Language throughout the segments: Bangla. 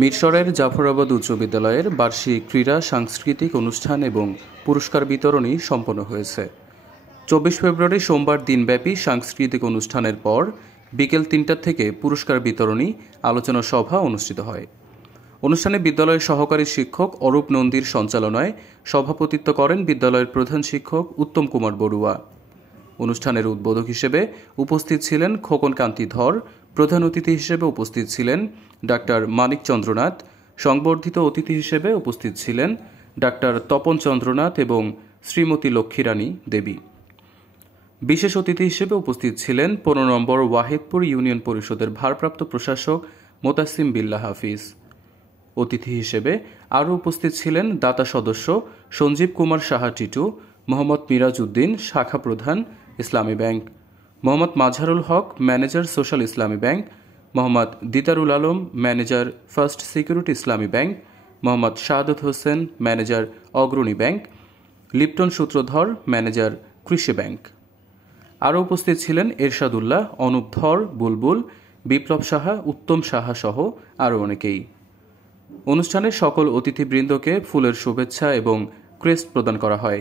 মিরসরাইয়ের জাফরাবাদ উচ্চ বিদ্যালয়ের বার্ষিক ক্রীড়া সাংস্কৃতিক অনুষ্ঠান এবং পুরস্কার বিতরণী সম্পন্ন হয়েছে। 24 ফেব্রুয়ারি সোমবার দিনব্যাপী সাংস্কৃতিক অনুষ্ঠানের পর বিকেল 3টা থেকে পুরস্কার বিতরণী আলোচনা সভা অনুষ্ঠিত হয়। অনুষ্ঠানে বিদ্যালয়ের সহকারী শিক্ষক অরূপ নন্দীর সঞ্চালনায় সভাপতিত্ব করেন বিদ্যালয়ের প্রধান শিক্ষক উত্তম কুমার বড়ুয়া। অনুষ্ঠানের উদ্বোধক হিসেবে উপস্থিত ছিলেন খোকন কান্তি ধর, প্রধান অতিথি হিসেবে উপস্থিত ছিলেন ডাক্তার মানিক চন্দ্রনাথ, সংবর্ধিত অতিথি হিসেবে উপস্থিত ছিলেন ডাক্তার তপন চন্দ্রনাথ এবং শ্রীমতী লক্ষ্মীরানী দেবী। বিশেষ অতিথি হিসেবে উপস্থিত ছিলেন 15 নম্বর ওয়াহেদপুর ইউনিয়ন পরিষদের ভারপ্রাপ্ত প্রশাসক মোতাসিম বিল্লাহ হাফিজ। অতিথি হিসেবে আরও উপস্থিত ছিলেন দাতা সদস্য সঞ্জীব কুমার সাহা টিটু, মোহাম্মদ মিরাজ উদ্দিন, শাখা প্রধান ইসলামী ব্যাংক, মোহাম্মদ মাজহারুল হক, ম্যানেজার সোশ্যাল ইসলামী bank, Mohammad Didarul Alam, manager first security ইসলামী ব্যাংক, মোহাম্মদ শাহাদত হোসেন, ম্যানেজার অগ্রণী ব্যাংক, লিপ্টন সূত্রধর, ম্যানেজার কৃষি ব্যাংক। আরও উপস্থিত ছিলেন এরশাদুল্লাহ, অনুপ ধর, বুলবুল, বিপ্লব সাহা, উত্তম সাহা সহ আরও অনেকেই। অনুষ্ঠানে সকল অতিথিবৃন্দকে ফুলের শুভেচ্ছা এবং ক্রেস্ট প্রদান করা হয়।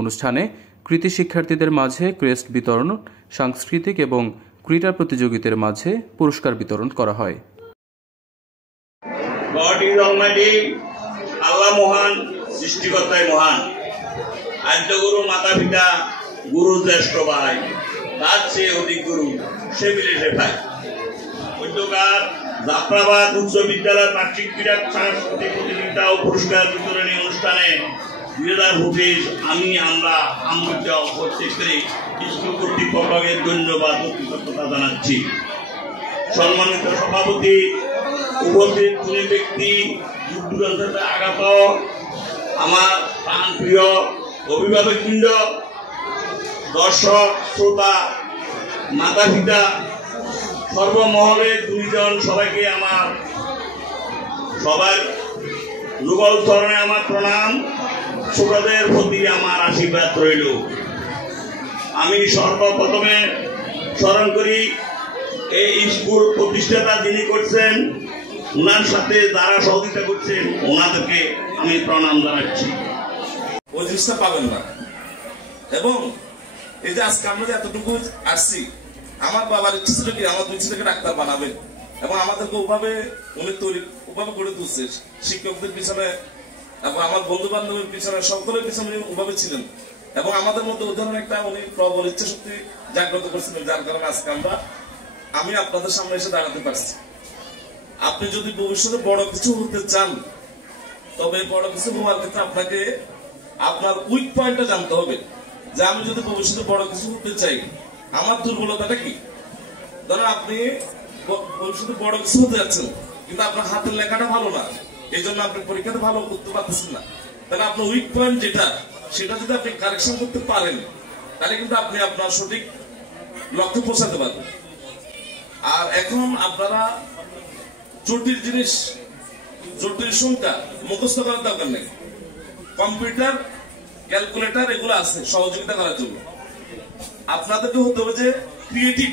অনুষ্ঠানে কৃতি শিক্ষার্থীদের মাঝে ক্রেস্ট বিতরণ, সাংস্কৃতিক এবং ক্রীড়া প্রতিযোগিতার মাঝে পুরস্কার বিতরণ করা হয়। আল্লাহ মহান, সৃষ্টিকর্তাই মহান। আদ্য গুরু মাতা পিতা, গুরু জ্যেষ্ঠ ভাই, তার চেয়ে অধিক গুরু সে মিলে সে ভাই। মধ্যকার জাফরাবাদ উচ্চ বিদ্যালয়ের বার্ষিক ক্রীড়া সাংস্কৃতিক প্রতিযোগিতা ও পুরস্কার বিতরণী অনুষ্ঠানে 2025 আমরা প্রত্যেককে স্কুল কর্তৃপক্ষকে ধন্যবাদ ও কৃতজ্ঞতা জানাচ্ছি। সম্মানিত সভাপতি, উপস্থিত গুণী ব্যক্তি, দূর দূরান্ত থেকে আগত আমার প্রাণপ্রিয় অভিভাবকবৃন্দ, দর্শক শ্রোতা, মাতা পিতা, সর্বমহলে দুইজন সবাইকে আমার সবার যুগল চরণে আমার প্রণাম, ছোটদের প্রতি আমার আশীর্বাদ রইল। আমি সর্বপ্রথমে স্মরণ করি এই স্কুল প্রতিষ্ঠাতা যিনি করছেন, ওনার সাথে যারা সহযোগিতা করছেন ওনাদেরকে আমি প্রণাম জানাচ্ছি। ওই জিনিসটা পাবেন না। এবং এই যে আজকে আমরা এতটুকু আসছি, আমার বাবার ইচ্ছে ছিল কি আমার 2 ছেলেকে ডাক্তার বানাবেন, এবং আমাদেরকে ওভাবে উনি ওভাবে গড়ে তুলছে। শিক্ষকদের পিছনে এবং আমার বন্ধু বান্ধবের পিছনে, সকলের পিছনে ওভাবে ছিলেন, এবং আমাদের মধ্যে উদাহরণ একটা উনি প্রবল ইচ্ছা শক্তি জাগ্রত করছিলেন, যার কারণে আজকে আমি আপনাদের সামনে এসে দাঁড়াতে পারছি। আপনি যদি ভবিষ্যতে বড় কিছু হতে চান, তবে বড় কিছু হওয়ার ক্ষেত্রে আপনাকে আপনার উইক পয়েন্টটা জানতে হবে, যে আমি যদি ভবিষ্যতে বড় কিছু হতে চাই, আমার দুর্বলতাটা কি। ধরেন আপনি ভবিষ্যতে বড় কিছু হতে যাচ্ছেন, কিন্তু আপনার হাতের লেখাটা ভালো না, এই জন্য আপনি পরীক্ষাতে ভালো করতে পারতেছেন না। তাহলে আপনার উইক পয়েন্ট যেটা, সেটা যদি আপনি কারেকশন করতে পারেন, তাহলে কিন্তু আপনি আপনার সঠিক লক্ষ্যে পৌঁছাতে পারবেন। আর এখন আপনারা জটিল জিনিস, জটিল সংখ্যা মুখস্থ করার দরকার নেই। কম্পিউটার, ক্যালকুলেটর এগুলো আছে সহযোগিতা করার জন্য। আপনাদেরকে হতে হবে যে ক্রিয়েটিভ।